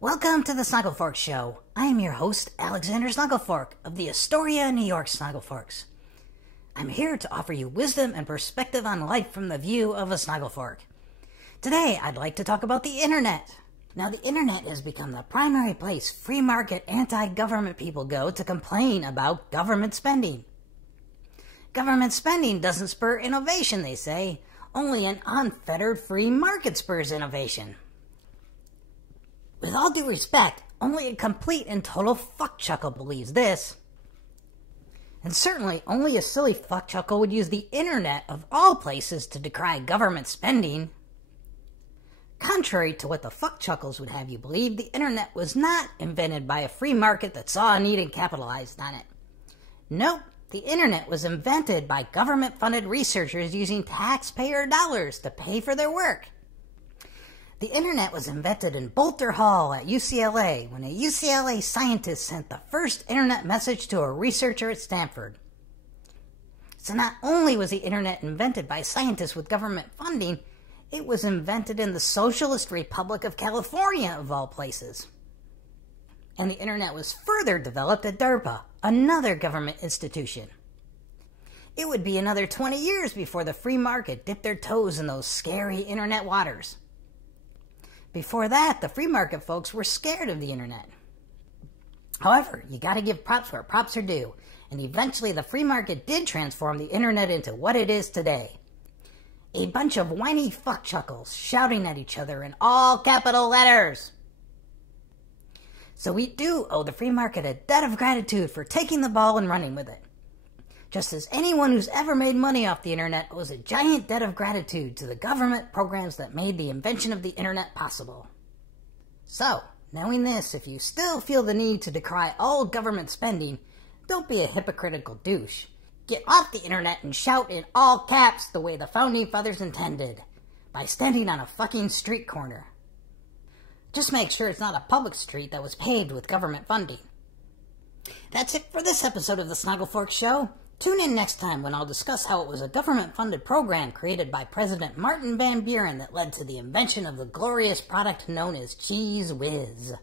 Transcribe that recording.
Welcome to the Snogglefork Show. I am your host, Alexander Snogglefork of the Astoria, New York Snoggleforks. I'm here to offer you wisdom and perspective on life from the view of a Snogglefork. Today, I'd like to talk about the internet. Now, the internet has become the primary place free market, anti-government people go to complain about government spending. Government spending doesn't spur innovation, they say. Only an unfettered free market spurs innovation. With all due respect, only a complete and total fuckchuckle believes this. And certainly only a silly fuckchuckle would use the internet of all places to decry government spending. Contrary to what the fuckchuckles would have you believe, the internet was not invented by a free market that saw a need and capitalized on it. Nope, the internet was invented by government-funded researchers using taxpayer dollars to pay for their work. The internet was invented in Boulter Hall at UCLA when a UCLA scientist sent the first internet message to a researcher at Stanford. So not only was the internet invented by scientists with government funding, it was invented in the Socialist Republic of California, of all places. And the internet was further developed at DARPA, another government institution. It would be another 20 years before the free market dipped their toes in those scary internet waters. Before that, the free market folks were scared of the internet. However, you gotta give props where props are due, and eventually the free market did transform the internet into what it is today. A bunch of whiny fuckchuckles shouting at each other in all capital letters. So we do owe the free market a debt of gratitude for taking the ball and running with it. Just as anyone who's ever made money off the internet owes a giant debt of gratitude to the government programs that made the invention of the internet possible. So, knowing this, if you still feel the need to decry all government spending, don't be a hypocritical douche. Get off the internet and shout in all caps the way the Founding Fathers intended, by standing on a fucking street corner. Just make sure it's not a public street that was paved with government funding. That's it for this episode of the Snogglefork Show. Tune in next time when I'll discuss how it was a government-funded program created by President Martin Van Buren that led to the invention of the glorious product known as Cheese Whiz.